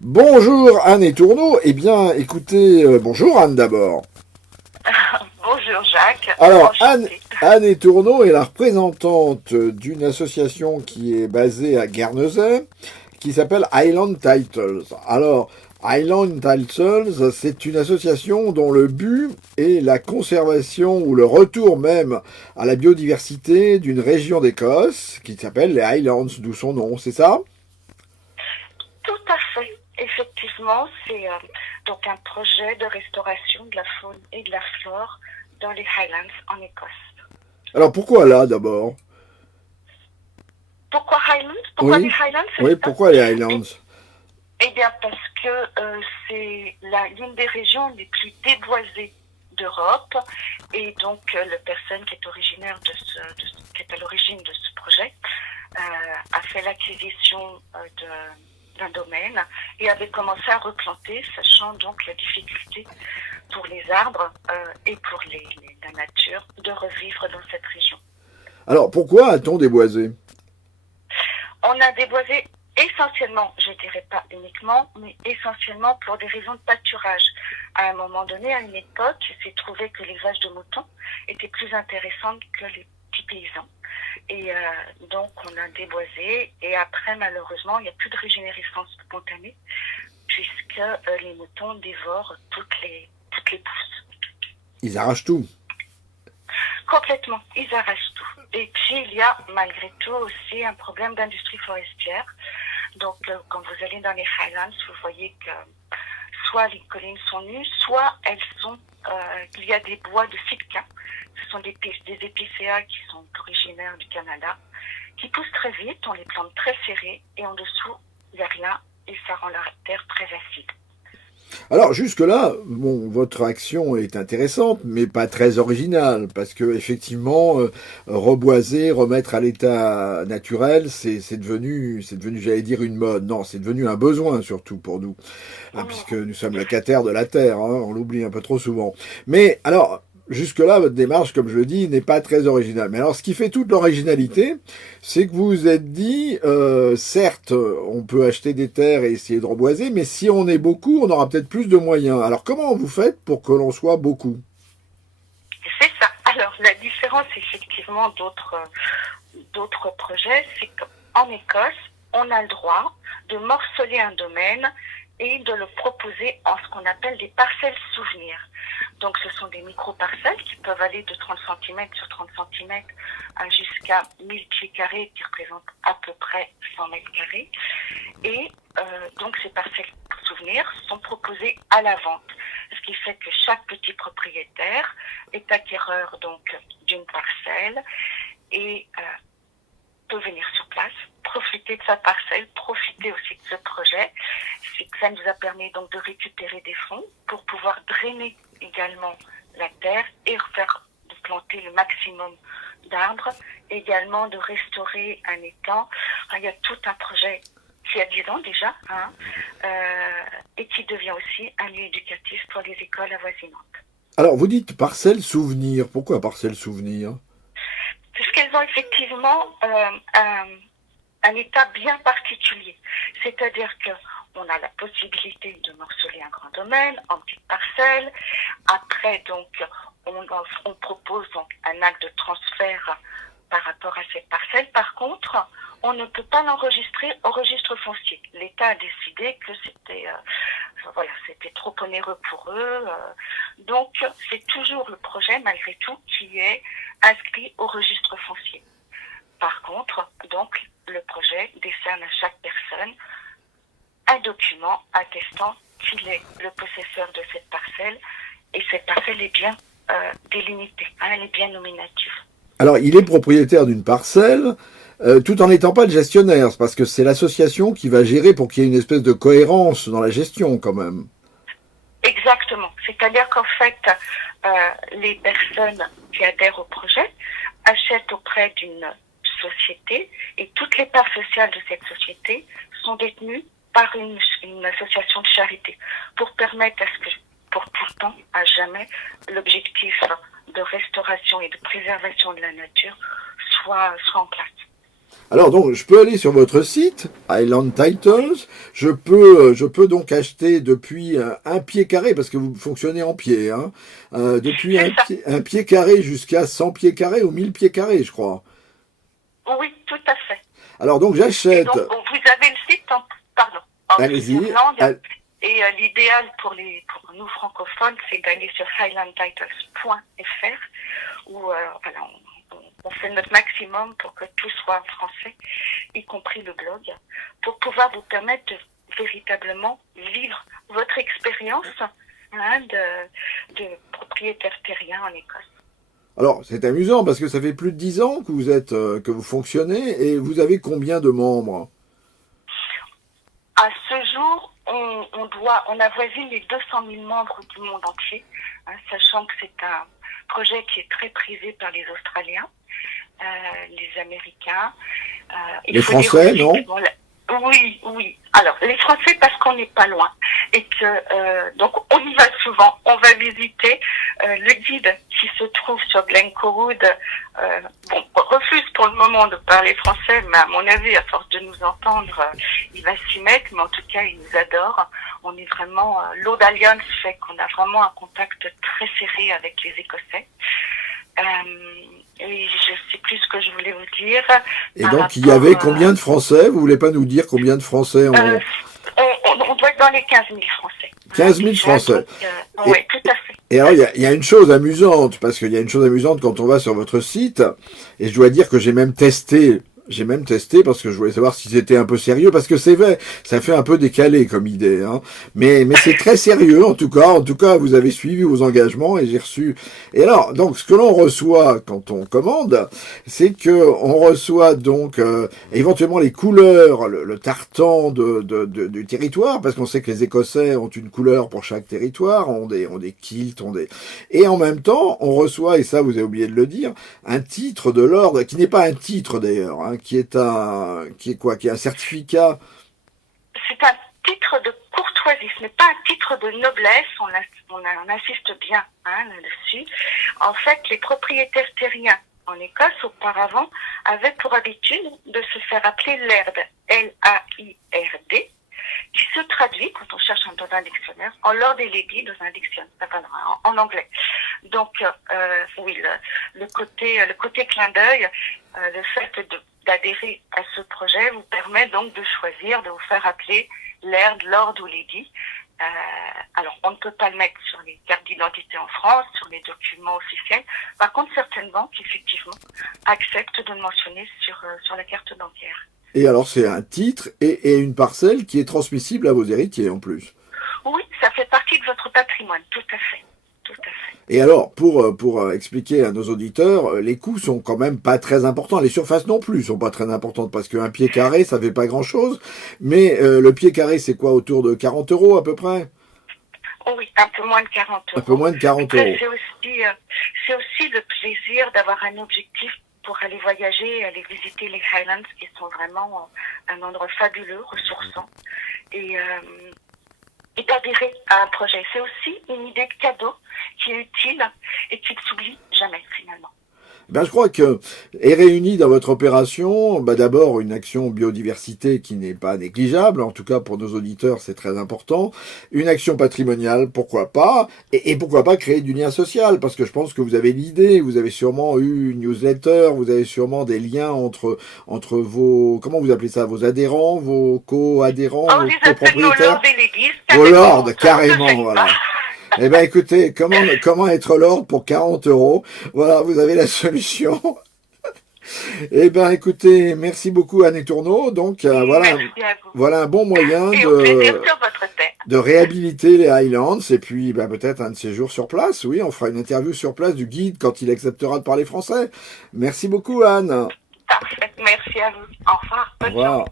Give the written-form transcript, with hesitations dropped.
Bonjour Anne et Tourneau. Eh bien, écoutez, bonjour Anne d'abord. Bonjour Jacques, Alors, enchantée. Anne et Tourneau est la représentante d'une association qui est basée à Guernesey, qui s'appelle Island Titles. Alors, Island Titles, c'est une association dont le but est la conservation ou le retour même à la biodiversité d'une région d'Écosse qui s'appelle les Highlands, d'où son nom, c'est ça? Tout à fait. Effectivement, c'est donc un projet de restauration de la faune et de la flore dans les Highlands en Écosse. Alors, pourquoi là d'abord? Pourquoi Highlands? Pourquoi les Oui, Highlands, c'est oui, ça? pourquoi les Eh, Highlands? eh bien, parce que c'est l'une des régions les plus déboisées d'Europe, et donc la personne qui est originaire qui est à l'origine de ce projet a fait l'acquisition d'un domaine et avait commencé à replanter, sachant donc la difficulté pour les arbres et pour la nature de revivre dans cette région. Alors, pourquoi a-t-on déboisé? On a déboisé essentiellement, je dirais pas uniquement, mais essentiellement pour des raisons de pâturage. À un moment donné, à une époque, il s'est trouvé que les vaches de mouton étaient plus intéressantes que les petits paysans. Et donc, on a déboisé. Et après, malheureusement, il n'y a plus de régénérescence spontanée, puisque les moutons dévorent toutes les pousses. Ils arrachent tout. Complètement, ils arrachent tout. Et puis, il y a malgré tout aussi un problème d'industrie forestière. Donc, quand vous allez dans les Highlands, vous voyez que soit les collines sont nues, soit il y a des bois de sitka. Ce sont des épicéas qui sont originaires du Canada, qui poussent très vite, on les plante très serrés, et en dessous, il n'y a rien, et ça rend la terre très acide. Alors, jusque-là, bon, votre action est intéressante, mais pas très originale, parce que effectivement, reboiser, remettre à l'état naturel, c'est devenu, j'allais dire une mode. Non, c'est devenu un besoin surtout pour nous, hein, puisque Mmh. nous sommes locataires de la terre, hein, on l'oublie un peu trop souvent. Mais alors, jusque-là, votre démarche, comme je le dis, n'est pas très originale. Mais alors, ce qui fait toute l'originalité, c'est que vous vous êtes dit, certes, on peut acheter des terres et essayer de reboiser, mais si on est beaucoup, on aura peut-être plus de moyens. Alors, comment vous faites pour que l'on soit beaucoup? C'est ça. Alors, la différence, effectivement, d'autres projets, c'est qu'en Écosse, on a le droit de morceler un domaine et de le proposer en ce qu'on appelle des parcelles souvenirs. Donc, ce sont des micro-parcelles qui peuvent aller de 30 centimètres sur 30 centimètres jusqu'à 1000 pieds carrés, qui représentent à peu près 100 mètres carrés. Et donc, ces parcelles souvenirs sont proposées à la vente, ce qui fait que chaque petit propriétaire est acquéreur donc d'une parcelle et peut venir sur place, profiter de sa parcelle, profiter aussi de ce projet. C'est que ça nous a permis donc de récupérer des fonds pour pouvoir drainer également la terre et faire de planter le maximum d'arbres, également de restaurer un étang. Il y a tout un projet qui a 10 ans déjà, hein, et qui devient aussi un lieu éducatif pour les écoles avoisinantes. Alors, vous dites parcelle souvenir. Pourquoi parcelle souvenir? Puisqu'elles ont effectivement un état bien particulier. C'est-à-dire qu'on a la possibilité de morceler un grand domaine en petites parcelles. Après, donc, on propose donc un acte de transfert par rapport à cette parcelle. Par contre, on ne peut pas l'enregistrer au registre foncier. L'État a décidé que c'était trop onéreux pour eux. Donc, c'est toujours le projet, malgré tout, qui est inscrit au registre foncier. Par contre, donc, le projet décerne à chaque personne un document attestant qu'il est le possesseur de cette parcelle, et cette parcelle est bien délimitée, hein, elle est bien nominative. Alors, il est propriétaire d'une parcelle, tout en n'étant pas le gestionnaire, parce que c'est l'association qui va gérer pour qu'il y ait une espèce de cohérence dans la gestion, quand même. Exactement. C'est-à-dire qu'en fait, les personnes qui adhèrent au projet achètent auprès d'une société, et toutes les parts sociales de cette société sont détenues par une association de charité, pour permettre à ce que, pour tout le temps, à jamais, l'objectif de restauration et de préservation de la nature soit en place. Alors donc, je peux aller sur votre site, Island Titles, je peux donc acheter depuis un pied carré, parce que vous fonctionnez en pied, hein, depuis C'est ça. un pied carré jusqu'à 100 pieds carrés ou 1000 pieds carrés, je crois. Oui, tout à fait. Alors donc Et j'achète, donc, bon, vous avez le site en allez-y, plusieurs langues. Et l'idéal pour nous francophones, c'est d'aller sur highlandtitles.fr où voilà, on fait notre maximum pour que tout soit en français, y compris le blog, pour pouvoir vous permettre de véritablement vivre votre expérience hein, de propriétaire terrien en Écosse. alors c'est amusant parce que ça fait plus de 10 ans que vous êtes, que vous fonctionnez et vous avez combien de membres? À ce jour, on avoisine les 200 000 membres du monde entier, hein, sachant que c'est un projet qui est très prisé par les Australiens, les Américains. Les Français, non? Oui, oui. Alors, les Français parce qu'on n'est pas loin. Et que donc on y va souvent. On va visiter. Le guide qui se trouve sur Glencoe refuse pour le moment de parler français, mais à mon avis, à force de nous entendre, il va s'y mettre. Mais en tout cas, il nous adore. On est vraiment l'Old Alliance fait qu'on a vraiment un contact très serré avec les Écossais. Et je sais plus ce que je voulais vous dire. Et donc il y avait combien de Français? Vous voulez pas nous dire combien de Français on doit être dans les 15 000 Français. 15 000 Français. Oui, tout à fait. Et alors, il y a une chose amusante, parce qu'il y a une chose amusante quand on va sur votre site, et je dois dire que j'ai même testé parce que je voulais savoir si c'était un peu sérieux, parce que c'est vrai, ça fait un peu décalé comme idée, hein. Mais c'est très sérieux, en tout cas, vous avez suivi vos engagements et j'ai reçu. Et alors, donc, ce que l'on reçoit quand on commande, c'est que on reçoit donc, éventuellement les couleurs, le tartan du territoire, parce qu'on sait que les Écossais ont une couleur pour chaque territoire, ont des kilts, et en même temps, on reçoit, et ça vous avez oublié de le dire, un titre de l'ordre, qui n'est pas un titre d'ailleurs, hein, qui est un certificat. C'est un titre de courtoisie, ce n'est pas un titre de noblesse, on insiste bien hein, là-dessus. En fait, les propriétaires terriens en Écosse, auparavant, avaient pour habitude de se faire appeler laird, L-A-I-R-D, qui se traduit, quand on cherche dans un dictionnaire, en lord et lady dans un dictionnaire, en anglais. Donc, oui, le côté clin d'œil, le fait d'adhérer à ce projet vous permet donc de choisir, de vous faire appeler laird, lord ou lady. Alors, on ne peut pas le mettre sur les cartes d'identité en France, sur les documents officiels. Par contre, certaines banques, effectivement, acceptent de le mentionner sur la carte bancaire. Et alors, c'est un titre et une parcelle qui est transmissible à vos héritiers en plus. Oui, ça fait partie de votre patrimoine, tout à fait. Tout à fait. Et alors, pour expliquer à nos auditeurs, les coûts sont quand même pas très importants. Les surfaces non plus sont pas très importantes parce qu'un pied carré, ça fait pas grand-chose. Mais le pied carré, c'est quoi, autour de 40 € à peu près? Oui, un peu moins de 40 €. Un peu moins de 40 €. C'est aussi le plaisir d'avoir un objectif pour aller voyager, aller visiter les Highlands, qui sont vraiment un endroit fabuleux, ressourçant, et d'adhérer à un projet. C'est aussi une idée de cadeau qui est utile et qui ne s'oublie jamais, finalement. Ben, je crois que est réunie dans votre opération, d'abord une action biodiversité qui n'est pas négligeable, en tout cas pour nos auditeurs c'est très important, une action patrimoniale, pourquoi pas, et pourquoi pas créer du lien social, parce que je pense que vous avez l'idée, vous avez sûrement eu une newsletter, vous avez sûrement des liens entre vos, comment vous appelez ça, vos adhérents, vos co-adhérents, vos copropriétaires, vos lords, carrément, voilà. Eh ben écoutez, comment être lord pour 40 €? Voilà, vous avez la solution. Eh ben écoutez, merci beaucoup Anne Tourneau. Donc voilà un bon moyen de réhabiliter les Highlands et puis peut-être un de ces jours sur place. Oui, on fera une interview sur place du guide quand il acceptera de parler français. Merci beaucoup Anne. Parfait, merci à vous. Au revoir. Au revoir.